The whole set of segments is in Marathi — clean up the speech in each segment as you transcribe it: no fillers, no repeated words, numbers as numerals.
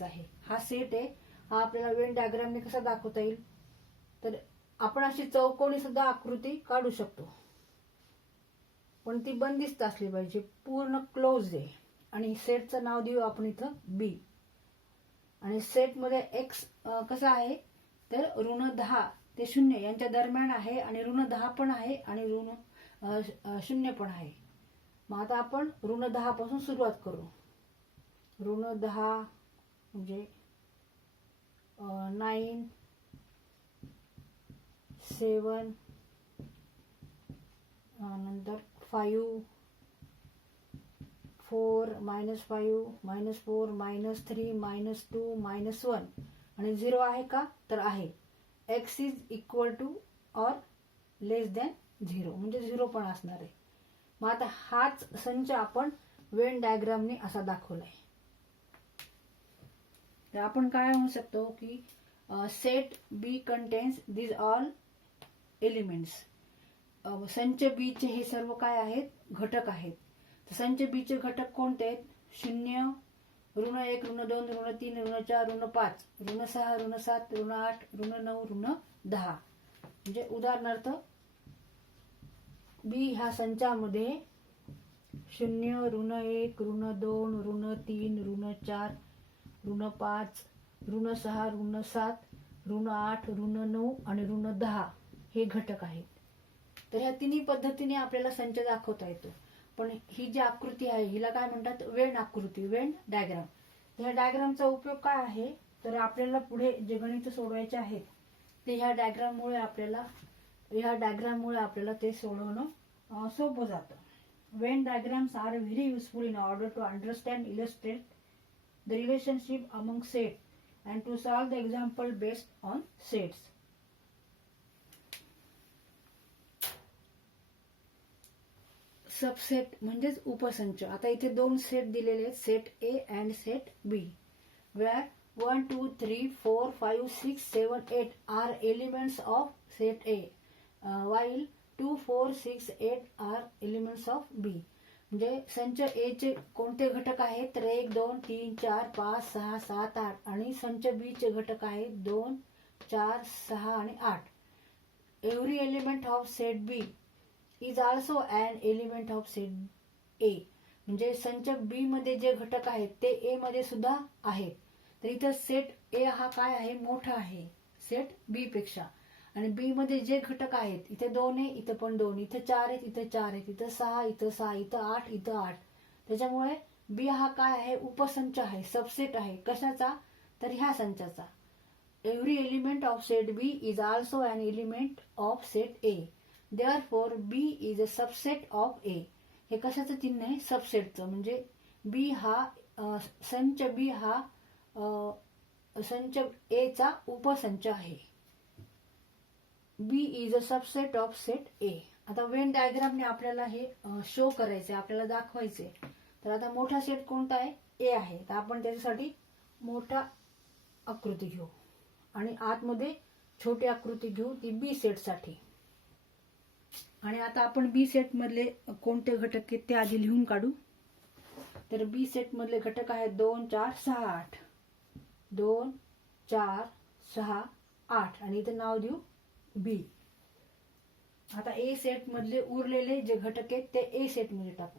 करायचा आहे. हा सेट आहे, हा आपल्याला वेन डायग्रामने कसा दाखवता येईल, तर आपण अशी चौकोनी सुद्धा आकृती काढू शकतो, पण ती बंदिस्त असली पाहिजे, पूर्ण क्लोज आहे. आणि सेटचं नाव देऊ आपण इथं बी. आणि सेटमध्ये एक्स कसा आहे, तर -10 ते 0 यांच्या दरम्यान आहे, आणि -10 पण आहे, आणि -0 पण आहे. मग आता आपण -10 पासून सुरुवात करू. -10 म्हणजे 9 7 नंतर 5 4 -5 -4 -3 -2 -1 आणि 0 आहे का, तर आहे. x इज इक्वल टू और लेस दॅन 0 म्हणजे 0 पण असणार आहे. मग आता हाच संच आपण वेन डायग्रामने असा दाखवलाय. तर आपण काय म्हणू शकतो की सेट बी कंटेन्स दिस ऑल एलिमेंट्स. संच बी चे हे सर्व काय आहेत, घटक आहेत. तर संच बी चे घटक कोणते आहेत, 0 -1 -2 -3 -4 -5 -6 -7 -8 -9 -10. म्हणजे उदाहरणार्थ बी ह्या संचामध्ये 0 -1 -2 -3 -4 -5 -6 -7 -8 -9 आणि -10 हे घटक आहेत. तर ह्या तिन्ही पद्धतीने आपल्याला संच दाखवता येतो. पण ही जी आकृती आहे हिला काय म्हणतात, वेन आकृती, वेन डायग्राम. ह्या डायग्रामचा उपयोग काय आहे, तर आपल्याला पुढे जे गणित सोडवायचे आहेत ते ह्या डायग्राममुळे आपल्याला ते सोडवणं सोपं जातं. Venn diagrams are very useful in order to understand, illustrate the relationship among set and to solve the example based on sets. Subset म्हणजेच उपसंच. आता इथे दोन सेट दिलेले आहेत, set A and set B, where 1 2 3 4 5 6 7 8 are elements of set A, while 2 4 6 8 are elements of B. म्हणजे संच ए चे कोणते घटक आहेत, तर 1 2 3 4 5 6 7 8, आणि संच बी चे घटक आहेत 2 4 6 आणि 8. Every element of set B is also an element of set A. म्हणजे संच बी मध्ये जे घटक आहेत ते ए मध्ये सुद्धा आहेत. तर इथं सेट ए हा काय आहे, मोठा आहे सेट बी पेक्षा. आणि बी मध्ये जे घटक आहेत, इथे 2 आहे, इथं पण 2, इथं 4 आहेत, इथं 4 आहेत, इथं 6, इथं 6, इथं 8, इथं 8. त्याच्यामुळे बी हा काय आहे, उपसंच आहे, सबसेट आहे. कशाचा, तर ह्या संचाचा. Every element of set B is also an element of set A. Therefore B is a subset of A. हे कशाचं चिन्ह आहे, सबसेटचं. म्हणजे बी हा संच बी हा संच ए चा उपसंच आहे. B is a subset of set A. आता वेन डायग्रामने आपल्याला हे शो करायचे, आपल्याला दाखवायचे. तर आता मोठा सेट कोणता आहे, ए आहे. तर आपण त्याच्यासाठी मोठा आकृती घेऊ आणि आतमध्ये छोटी आकृती घेऊ, ती बी सेट साठी. आणि आता आपण बी सेट मधले कोणते घटक आहेत ते आधी लिहून काढू. तर बी सेट मधले घटक आहेत 2 4 6 8, 2 4 6 8, आणि इथे नाव देऊ बी. आता ए सेट मधले उरलेले जे घटक आहेत ते ए सेट मध्ये टाकू.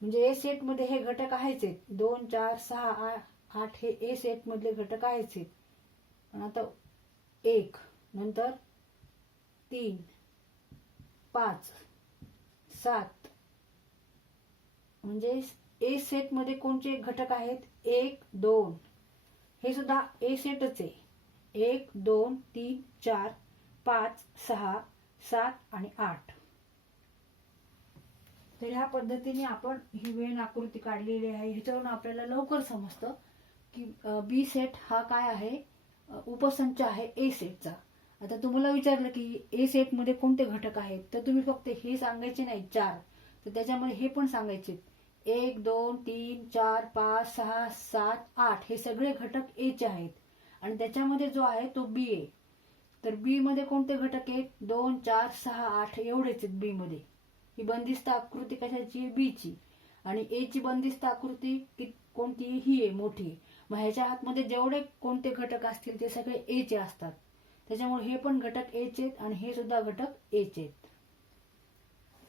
म्हणजे ए सेट मध्ये हे घटक आहेच आहेत, 2 4 6 8 हे ए सेट मधले घटक आहेच आहेत. पण आता 1 नंतर 3 5 7, म्हणजे ए सेट मध्ये कोणते घटक आहेत, 1 2, हे सुद्धा ए सेटच आहे. 1 2 3 4 5 6 7 आणि 8. तर ह्या पद्धतीने आपण ही वेन आकृती काढलेली आहे. ह्याच्यावरून आपल्याला लवकर समजतं की बी सेट हा काय आहे, उपसंच आहे ए सेटचा. आता तुम्हाला विचारलं की ए सेट मध्ये कोणते घटक आहेत, तर तुम्ही फक्त हे सांगायचे नाही 4, तर त्याच्यामध्ये हे पण सांगायचे 1 2 3 4 5 6 7 8 हे सगळे घटक ए चे आहेत. आणि त्याच्यामध्ये जो आहे तो बी आहे. तर बी मध्ये कोणते घटक आहेत, 2 4 6 8 एवढेच आहेत बी मध्ये. ही बंदिस्त आकृती कशाची, बी ची. आणि ए ची बंदिस्त आकृती कोणती ही आहे मोठी. मग ह्याच्या आतमध्ये जेवढे कोणते घटक असतील ते सगळे ए चे असतात. त्याच्यामुळे हे पण घटक ए चे आहेत आणि हे सुद्धा घटक ए चे आहेत.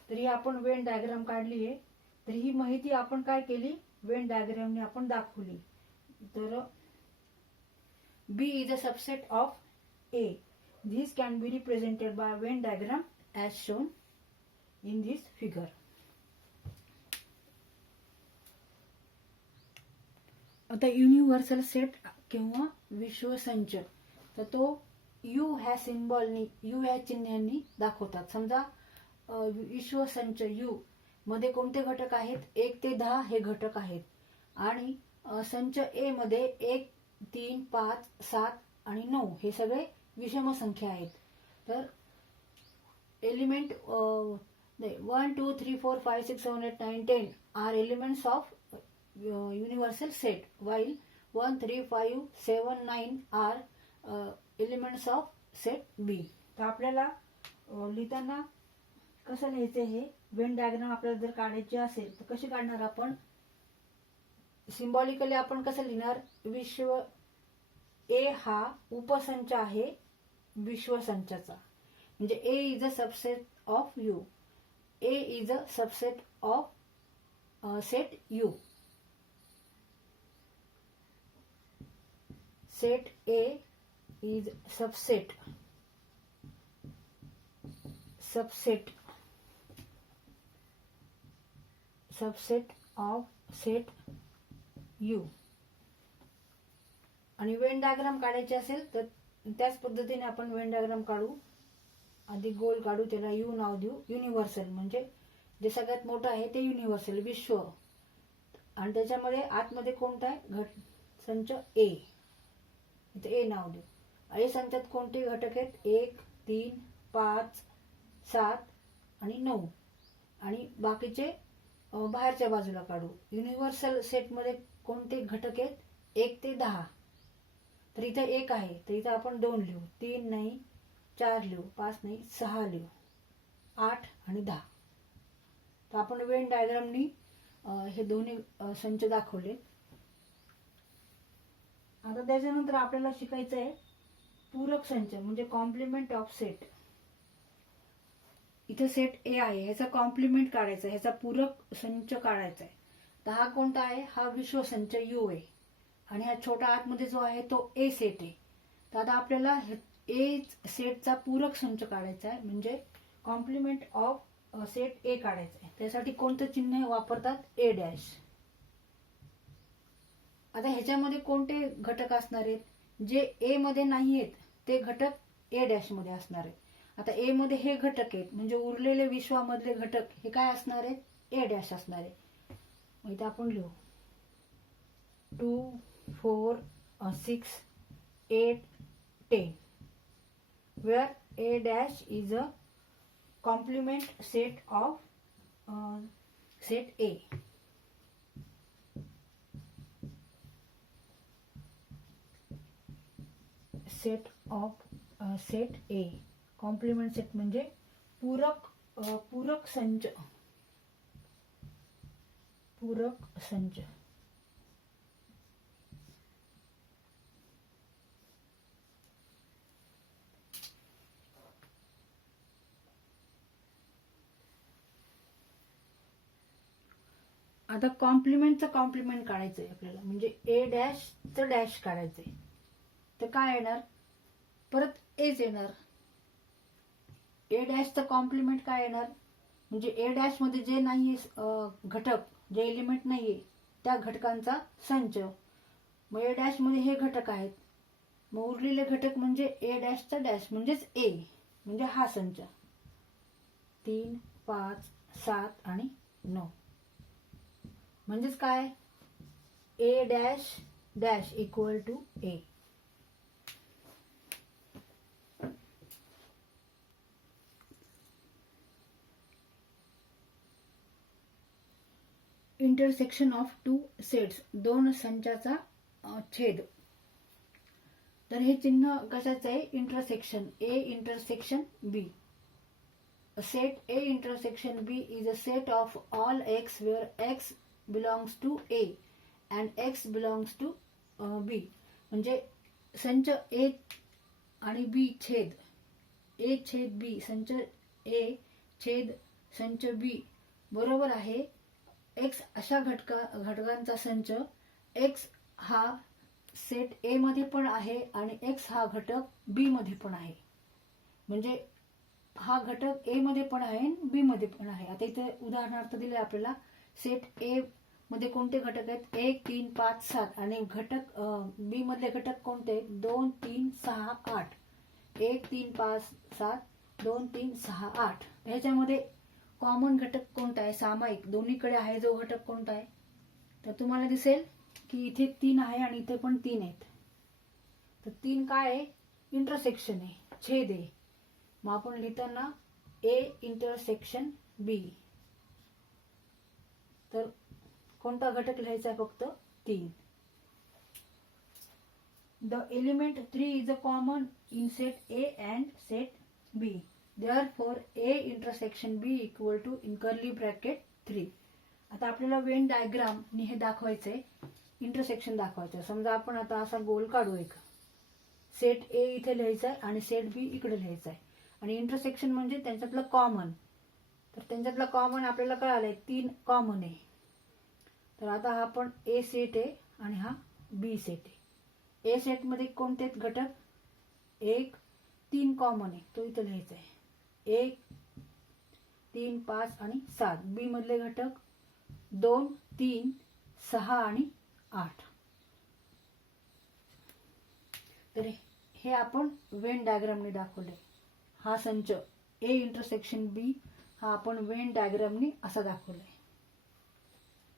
तर ही आपण वेन डायग्राम काढली आहे. तर ही माहिती आपण काय केली, वेन डायग्रामने आपण दाखवली. तर B is a subset of A. This can be represented by Venn diagram as shown in this figure. आता युनिव्हर्सल सेट किंवा विश्वसंच, तर तो यू ह्या सिम्बॉलनी, यू ह्या चिन्हांनी दाखवतात. समजा विश्वसंच यू मध्ये कोणते घटक आहेत, 1 ते 10 हे घटक आहेत. आणि संच ए मध्ये 1, 3, 5, 7 आणि 9 हे सगळे विषम संख्या आहेत. तर element 1, 2, 3, 4, 5, 6, 7, 8, 9, 10 are elements of universal set, while 1, 3, 5, 7, 9 are elements of set B. तर आपल्याला लिहिताना कसं लिहायचं, हे वेन डायग्राम आपल्याला जर काढायची असेल तर कशी काढणार आपण, सिम्बॉलिकली आपण कसं लिहिणार, विश्व ए हा उपसंच आहे विश्वसंचाचा, म्हणजे A is a subset of U, A is a subset of set U. Set A is subset of set U. आणि वेन डायग्राम काढायचे असेल तर त्याच पद्धतीने आपण वेन डायग्राम काढू. आधी गोल काढू, त्याला यू नाव देऊ. युनिव्हर्सल म्हणजे जे सगळ्यात मोठं आहे ते युनिव्हर्सल विश्व, आणि त्याच्यामध्ये आतमध्ये कोणता आहे संच ए, इथे ए नाव देऊ. ए संचात कोणते घटक आहेत, 1, 3, 5, 7 आणि 9, आणि बाकीचे बाहेरच्या बाजूला काढू. युनिव्हर्सल सेटमध्ये कोणते घटक आहेत, 1 ते 10. तर इथे 1 आहे, तर इथे आपण 2 लिहू, 3 नाही 4 लिहू, 5 नाही 6 लिहू, 8 आणि 10. तर आपण वेन डायग्रामनी हे दोन्ही संच दाखवले. आता त्याच्यानंतर आपल्याला शिकायचं आहे पूरक संच, म्हणजे कॉम्प्लिमेंट ऑफ सेट. इथे सेट ए आहे, ह्याचा कॉम्प्लिमेंट काढायचा, ह्याचा पूरक संच काढायचा आहे. तर हा कोणता आहे, हा विश्वसंच यू आहे, आणि हा छोटा आतमध्ये जो आहे तो ए सेट आहे. तर आता आपल्याला ए सेटचा पूरक संच काढायचा आहे, म्हणजे कॉम्प्लिमेंट ऑफ सेट ए काढायचा आहे. त्यासाठी कोणतं चिन्ह वापरतात, ए डॅश. आता ह्याच्यामध्ये कोणते घटक असणार आहेत, जे ए मध्ये नाही आहेत ते घटक ए डॅश मध्ये असणार आहेत. आता ए मध्ये हे घटक आहेत, म्हणजे उरलेले विश्वामधले घटक हे काय असणार आहेत, ए डॅश असणार आहे. मग इथे आपण लिहू 2, 4, 6, 8, 10, where a dash is a complement set of set A. Set of set A, complement set म्हणजे पूरक संच. आता कॉम्प्लिमेंटचं कॉम्प्लिमेंट काढायचंय आपल्याला, म्हणजे ए डॅशचं डॅश काढायचंय. तर काय येणार, परत एच येणार. ए डॅशचं कॉम्प्लिमेंट काय येणार, म्हणजे ए डॅश मध्ये जे नाही घटक, जे एलिमेंट नाहीये त्या घटकांचा संच. मग ए डॅश मध्ये हे घटक आहेत, मग उरलेले घटक म्हणजे ए डॅशचा डॅश म्हणजेच ए, म्हणजे हा संच 3, 5, 7 आणि 9. म्हणजेच काय, A dash dash equal to A. Intersection of 2 sets, 2 संचाचा छेद. तर हे चिन्ह कशाचं आहे, intersection, A intersection B. Set A intersection B is a set of all x where x belongs to A and x belongs to B. म्हणजे संच ए आणि बी छेद ए छेद बी, संच ए छेद संच बी बरोबर आहे एक्स अशा घटकांचा संच. एक्स हा सेट ए मध्ये पण आहे आणि एक्स हा घटक बी मध्ये पण आहे. म्हणजे हा घटक ए मध्ये पण आहे आणि बी मध्ये पण आहे. आता इथे उदाहरणार्थ दिले आपल्याला सेट ए मध्ये कोणते घटक आहेत 1 3 5 7 आणि घटक बी मधले घटक कोणते 2 3 6 8. 1 3 5 7 2 3 6 8. ह्याच्यामध्ये कॉमन घटक कोणता आहे, सामायिक दोन्हीकडे आहे जो घटक कोणता आहे, तर तुम्हाला दिसेल की इथे 3 आहे आणि इथे पण 3 आहेत. तर 3 काय आहे, इंटरसेक्शन आहे, छेद आहे. मग आपण लिहिताना ए इंटरसेक्शन बी. तर कोणता घटक लिहायचा आहे, फक्त 3. The element 3 is a common in set A and set B. Therefore, A intersection B equal to in curly bracket 3. आता आपल्याला वेन डायग्राम ने हे दाखवायचंय, इंटरसेक्शन दाखवायचं. समजा आपण आता असा गोल काढू, एक सेट ए इथे लिहायचा आहे आणि सेट बी इकडे लिहायचा आहे आणि इंटरसेक्शन म्हणजे त्यांच्यातलं कॉमन. तर त्यांच्यातलं कॉमन आपल्याला कळालंय 3 कॉमन आहे. तर आता हा पण ए सेट आहे आणि हा बी सेट आहे. ए सेट मध्ये कोणते घटक 1 3 कॉमन आहे, तो इथे लिहायचा आहे 1 3 5 आणि 7. बी मधले घटक 2 3 6 आणि 8. तर हे आपण वेन डायग्रामने दाखवले. हा संच ए इंटरसेक्शन बी हा आपण वेन डायग्रामने असा दाखवलाय.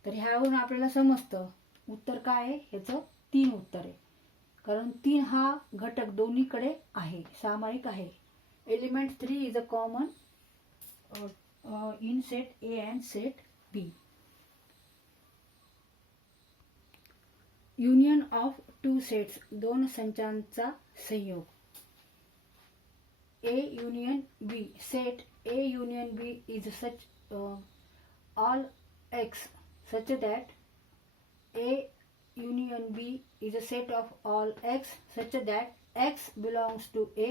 तर ह्यावरून आपल्याला समजतं उत्तर काय आहे, ह्याचं 3 उत्तर आहे. कारण 3 हा घटक दोन्हीकडे आहे, सामायिक आहे. Element 3 is a common in set A and set B. Union of 2 sets, 2 संचांचा संयोग. A union B, set A union B is such all x such that A union B is a set of all x such that x belongs to A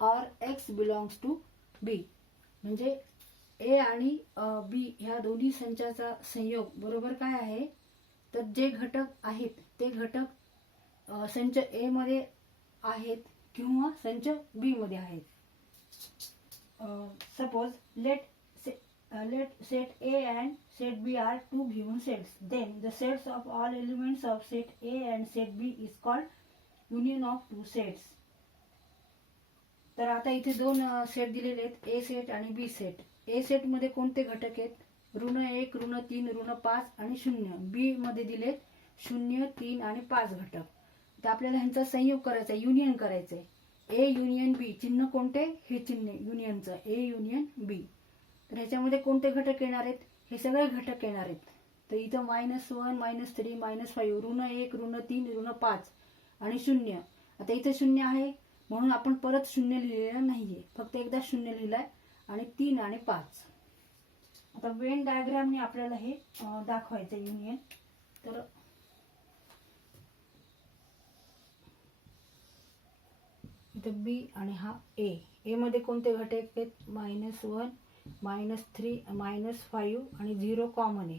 or x belongs to B. म्हणजे A आणि B ह्या दोन्ही संचाचा संयोग बरोबर काय आहे, तर जे घटक आहेत ते घटक संच A मध्ये आहेत किंवा संच B मध्ये आहेत. Suppose let set A and set B are 2 given sets. Then the sets of all elements of set A and set B is called union of 2 sets. तर आता इथे 2 सेट दिलेले आहेत, ए सेट आणि बी सेट. ए सेट मध्ये कोणते घटक आहेत, -1 -3 -5 आणि 0. बी मध्ये दिलेत 0 3 आणि 5 घटक. तर आपल्याला ह्यांचा संयोग करायचा, युनियन करायचंय. ए युनियन बी, चिन्ह कोणते, हे चिन्ह युनियनचं, ए युनियन बी. तर ह्याच्यामध्ये कोणते घटक येणार आहेत, हे सगळे घटक येणार आहेत. तर इथं -1 -3 -5, -1 -3 -5 आणि 0. आता इथे 0 आहे म्हणून आपण परत 0 लिहिलेलं नाहीये, फक्त एकदा 0 लिहिलाय आणि 3 आणि 5. आता वेन डायग्रामने आपल्याला हे दाखवायचं युनियन. तर इथं बी आणि हा ए. ए मध्ये कोणते घटक आहेत, -1 -3 -5 आणि 0 कॉमन आहे.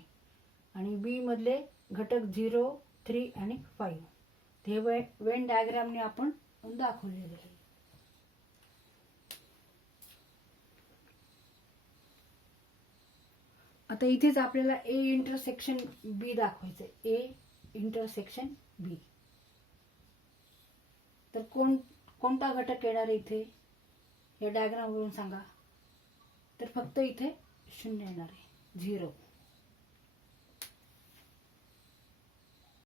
आणि बी मधले घटक 0 3 आणि 5. हे वेन डायग्रामने आपण दाखवलेले आहे. आता इथेच आपल्याला ए इंटरसेक्शन बी दाखवायचं. ए इंटरसेक्शन बी. तर कोणता घटक येणार आहे इथे, या डायग्राम वरून सांगा. तर फक्त इथे 0 येणार आहे, 0.